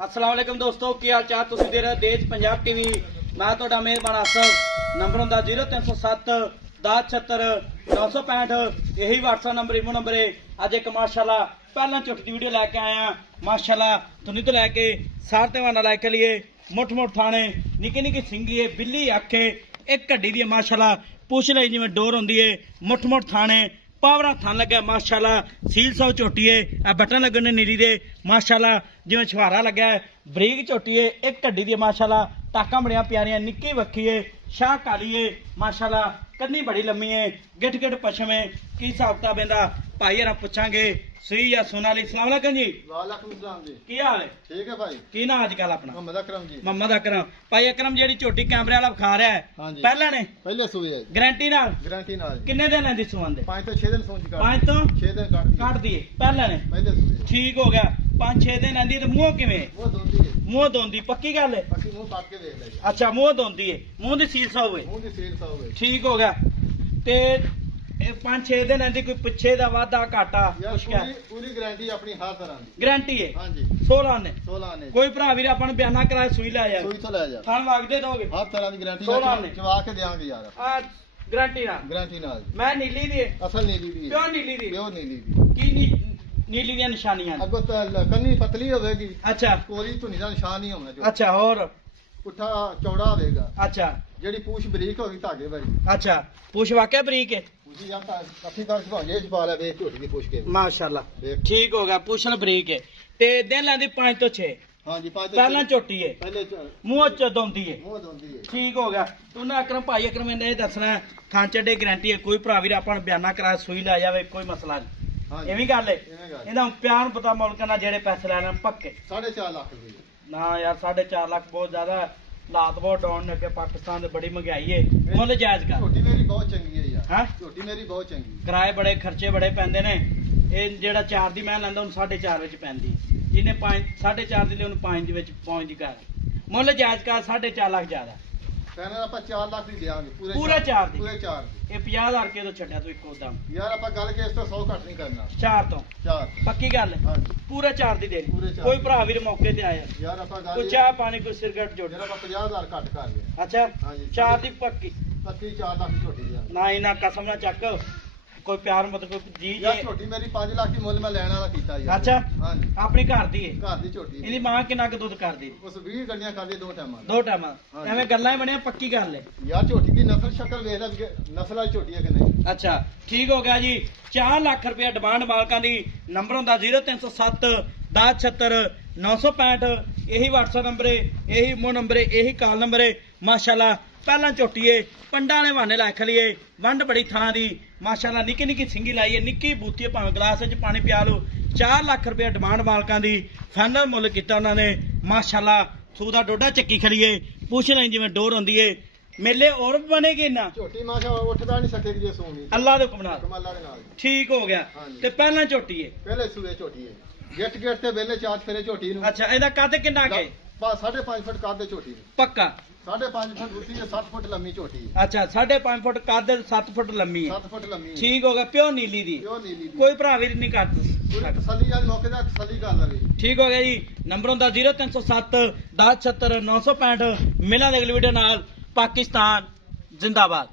अस्सलाम वालेकुम दोस्तों, की हाल चाल? तुसीं देख रहे हो देश पंजाब टीवी। मैं तुहाडा मेहरबान आसफ। नंबर हुंदा 0307 1076 965। यही व्हाट्सएप नंबर इमो नंबर है। अज एक माशाल्लाह पहला झुट की वीडियो लैके आया माशाल्लाह तुनी तो लैके सार तेवाना लैके लिए मुठ मुठ थाने निक्की निक्की सिंगी है बिल्ली आखे एक घड्डी दी माशाल्लाह पूछ ली जिवें डोर होंदी है मुठ मुठ थाने पावरा थान लग्या माशाल्लाह सील सौ झोटी है आ बटन लगने नीली दे माशाल्लाह जिवें छुहारा लग्या है बरीक झोटी है एक घड्डी दी माशाल्लाह टाका बड़िया प्यारियां निक्की वक्की है शाह काली है माशाल्लाह कन्नी बड़ी लम्मी है गिट गिट पछम है की हिसाब किताब इहदा भाई हरा पुछांगे सही या सोनाली। अस्सलाम वालेकुम जी। वालेकुम सलाम जी। की हाल है? ठीक है भाई। की ना अजकल अपना? मोहम्मद अकरम जी। मोहम्मद अकरम। भाई अकरम जेडी झोटी कैमरे वाला विखा रहा है हाँ जी। पहले ने पहले सूए है गारंटी नाल गारंटी नाल जी। किन्ने दिन लेंदी सुवन दे? 5 तो 6 दिन सोच काट 5 तो 6 दिन काट ਕੱਟ ਦੀਏ ਪਹਿਲਾਂ ਨੇ पहले सूए ठीक हो गया 5-6 दिन आंदी ਤੇ ਮੂੰਹ ਕਿਵੇਂ? वो दोंदी है ਮੂੰਹ ਧੋਂਦੀ ਪੱਕੀ ਗੱਲ ਹੈ? बाकी मुंह पाट के देख ले जी। ਅੱਛਾ ਮੂੰਹ ਧੋਂਦੀ ਹੈ ਮੂੰਹ ਦੀ ਸੀਲ ਸਾ ਹੋਵੇ मुंह दी सेल सा होवे ਠੀਕ ਹੋ ਗਿਆ ਤੇ ਇਹ 5-6 ਦਿਨ ਆਂਦੀ ਕੋਈ ਪਿੱਛੇ ਦਾ ਵਾਧਾ ਘਾਟਾ यार ਕੁਛ ਕਿਆ पूरी पूरी गारंटी अपनी हर तरह दी। ਗਾਰੰਟੀ ਹੈ हां जी 16 ਨੇ 16 ने ਕੋਈ ਭਰਾ ਵੀਰ ਆਪਾਂ ਨੂੰ ਬਿਆਨਾ ਕਰਾਏ ਸੂਈ ਲੈ ਜਾ सुई तो ले जा ਥਣ ਵਗਦੇ ਦੋਗੇ हर तरह दी गारंटी 16 ने। चवा के देंगे यार ਆ ਗਾਰੰਟੀ ਨਾਲ गारंटी नाल जी। ਮੈਂ ਨੀਲੀ ਦੀ ਹੈ असल नीली दी ਕਿਉਂ ਨੀਲੀ ਦੀ प्योर नीली दी। ਕੀ ਨੀਲੀ ਦੀਆਂ ਨਿਸ਼ਾਨੀਆਂ ਨੇ? अगो तो कन्नी पतली होवेगी ਅੱਛਾ कोरी तो निशान निशान नहीं होना जो ਅੱਛਾ ਹੋਰ पुट्ठा चौड़ा होवेगा ਅੱਛਾ जेडी पूछ बरीक होगी धागे वाली ਅੱਛਾ ਪੁੱਛ ਵਾਕਿਆ ਬਰੀਕ ਹੈ पूछी या काफी दर्ज भाजे छपा ले देख झोटी दी पूछ के ਮਾਸ਼ਾਅੱਲਾ देख ਠੀਕ ਹੋ ਗਿਆ ਪੁੱਛਣ ਬਰੀਕ ਹੈ ਤੇ ਦਿਨ ਲੈਂਦੀ 5 ਤੋਂ 6 हाँ जी 5 ਪਹਿਲਾਂ ਝੋਟੀ ਹੈ पहले ਮੂੰਹ ਚ ਦੋਂਦੀ ਹੈ मुंह दोंदी है ਠੀਕ ਹੋ ਗਿਆ ਤੂੰ ਨਾ ਅਕਰਮ ਭਾਈ ਅਕਰਮ ਨੇ ਇਹ ਦੱਸਣਾ ਥਾਂ ਚੱਡੇ ਗਾਰੰਟੀ ਹੈ ਕੋਈ ਭਰਾ ਵੀਰ ਆਪਾਂ ਨੂੰ ਬਿਆਨਾ ਕਰਾ ਸੂਈ ਲੈ ਜਾਵੇ ਕੋਈ ਮਸਲਾ ਨਹੀਂ हाँ ਇਹ ਵੀ ਗੱਲ ਹੈ इवें गल ਇਹਦਾ ਪਿਆਰ ਨੂੰ ਪਤਾ ਮੁਲਕ ਨਾਲ ਜਿਹੜੇ ਪੈਸੇ ਲੈਣੇ ਪੱਕੇ 4.5 लाख रुपए ਨਾ ਯਾਰ 4.5 ਲੱਖ ਬਹੁਤ ਜ਼ਿਆਦਾ ਹੈ। ਹਾਲਾਤ ਬਹੁਤ ਡਾਊਨ ਨੇ ਕਿ ਪਾਕਿਸਤਾਨ ਦੇ ਬੜੀ ਮਹਿੰਗਾਈ ਹੈ ਮੁੱਲ ਜਾਇਜ਼ ਕਰ झोटी मेरी बहुत चंगी है यार ਹਾਂ झोटी मेरी बहुत चंगी ਕਿਰਾਏ ਬੜੇ ਖਰਚੇ ਬੜੇ ਪੈਂਦੇ ਨੇ ਇਹ ਜਿਹੜਾ 4 ਦੀ ਮੈਂ ਲੈਂਦਾ ਉਹਨੂੰ 4.5 ਵਿੱਚ ਪੈਂਦੀ ਜਿਹਨੇ 4.5 ਦੀ ਲਈ ਉਹਨੂੰ 5 ਦੇ ਵਿੱਚ ਪਹੁੰਚਦੀ ਕਰ ਮੁੱਲ ਜਾਇਜ਼ ਕਰ 4.5 ਲੱਖ ਜ਼ਿਆਦਾ कहने आप 4 लाख ही देंगे पूरे पूरे 4 दी पूरे 4 ਇਹ 50000 ਰੁਪਏ ਤੋਂ ਛੱਡਿਆ ਤੂੰ ਇੱਕੋ ਦਮ यार आप गल के इस तो 100 घट नहीं करना 4 ਤੋਂ 4 ਪੱਕੀ ਗੱਲ ਹੈ हाँ जी ਪੂਰੇ 4 ਦੀ ਦੇਣੀ ਪੂਰੇ ਚਾਰ ਕੋਈ ਦੀ। ਭਰਾ ਵੀਰ ਮੌਕੇ ਤੇ ਆਇਆ यार आप ਕੋਈ गल ਚਾਹ ਪਾਣੀ ਕੋਈ ਸਿਰਗਟ ਜੋੜ जरा 50000 घट कर गए ਅੱਛਾ हाँ जी 4 ਦੀ ਪੱਕੀ पक्की 4 लाख की झोटी देंगे ਨਾ ਇਹਨਾਂ ਕਸਮ ਨਾ ਚੱਕ ਕੋਈ ਪਿਆਰ ਮਤਲਬ ਜੀ यार ਜੀ झोटी मेरी 5 लाख की मुल मैं लेने वाला कीता यार अच्छा। हाँ जी ਆਪਣੀ ਘਰ ਦੀ ਹੈ घर दी झोटी ਇਹਦੀ ਮਾਂ ਕਿੰਨਾ ਕੁ ਦੁੱਧ ਕਰਦੀ उस 20 गड्डियां कर दी 2 टाइम ਦੋ ਟਾਈਮਾਂ ਹਾਂ। ਐਵੇਂ ਗੱਲਾਂ ਹੀ ਬਣੀਆਂ ਪੱਕੀ ਗੱਲ ਹੈ यार झोटी की नस्ल शक्ल वेख ले नस्ल वाली झोटी है कि नहीं ਅੱਛਾ ਠੀਕ ਹੋ ਗਿਆ ਜੀ 4 ਲੱਖ ਰੁਪਏ ਡਿਮਾਂਡ ਮਾਲਕਾਂ ਦੀ ਨੰਬਰ ਹੁੰਦਾ 0307 1076 965 ਇਹੀ WhatsApp ਨੰਬਰ ਹੈ ਇਹੀ ਮੋ ਨੰਬਰ ਹੈ ਇਹੀ ਕਾਲ ਨੰਬਰ ਹੈ ਮਾਸ਼ਾਅੱਲਾ ਪਹਿਲਾਂ ਝੋਟੀਏ ਪੰਡਾਂ ਵਾਲੇ ਬਹਾਨੇ ਲੱਖ ਲਈਏ ਵੰਡ ਬੜੀ ਥਾਂ ਦੀ ਮਾਸ਼ਾਅੱਲਾ ਨਿੱਕੀ ਨਿੱਕੀ ਸਿੰਗੀ ਲਾਈਏ ਨਿੱਕੀ ਬੂਤੀ ਭਾਵੇਂ ਗਲਾਸ ਵਿੱਚ ਪਾਣੀ ਪਿਆ ਲਓ 4 ਲੱਖ ਰੁਪਏ ਡਿਮਾਂਡ ਮਾਲਕਾਂ ਦੀ ਫਾਈਨਲ ਮੁੱਲ ਕੀਤਾ ਉਹਨਾਂ ਨੇ ਮਾਸ਼ਾਅੱਲਾ ਸੂ ਦਾ ਡੋਡਾ ਚੱਕੀ ਖੜੀਏ ਪੁੱਛ ਲੈ ਜਿਵੇਂ ਡੋਰ ਹੁੰਦੀ ਏ ਮੇਲੇ ਔਰ ਬਣੇਗੀ ਨਾ झोटी माशा उठदा नहीं सकेगी ये सोनी ਅੱਲਾ ਦੇ ਹੁਕਮ ਨਾਲ कमाला के नाल ਠੀਕ ਹੋ ਗਿਆ हाँ जी। ਤੇ ਪਹਿਲਾਂ ਝੋਟੀ ਏ पहले सूए झोटी है गेट गेट ते वेले चार्ज फेरे झोटी नु ਅੱਛਾ ਇਹਦਾ ਕੱਦ ਕਿੰਨਾ ਕੇ 5.5 फुट काद दे झोटी नु ਪੱਕਾ 5.5 फुट ऊंची है 7 फुट लंबी झोटी है ਅੱਛਾ 5.5 ਫੁੱਟ ਕੱਦ 7 ਫੁੱਟ ਲੰਮੀ ਹੈ 7 फुट लंबी है ਠੀਕ ਹੋ ਗਿਆ ਪਿਓ ਨੀਲੀ ਦੀ यो नीली दी ਕੋਈ ਭਰਾ ਵੀਰ ਨਹੀਂ ਕੱਟ पूरी तसल्ली आज मौके दा तसल्ली कर लवे ਠੀਕ ਹੋ ਗਿਆ ਜੀ ਨੰਬਰ ਹੁੰਦਾ 0307 1076 965 ਮਿਲਾਂਗੇ ਅਗਲੀ ਵੀਡੀਓ ਨਾਲ ਪਾਕਿਸਤਾਨ ਜ਼ਿੰਦਾਬਾਦ।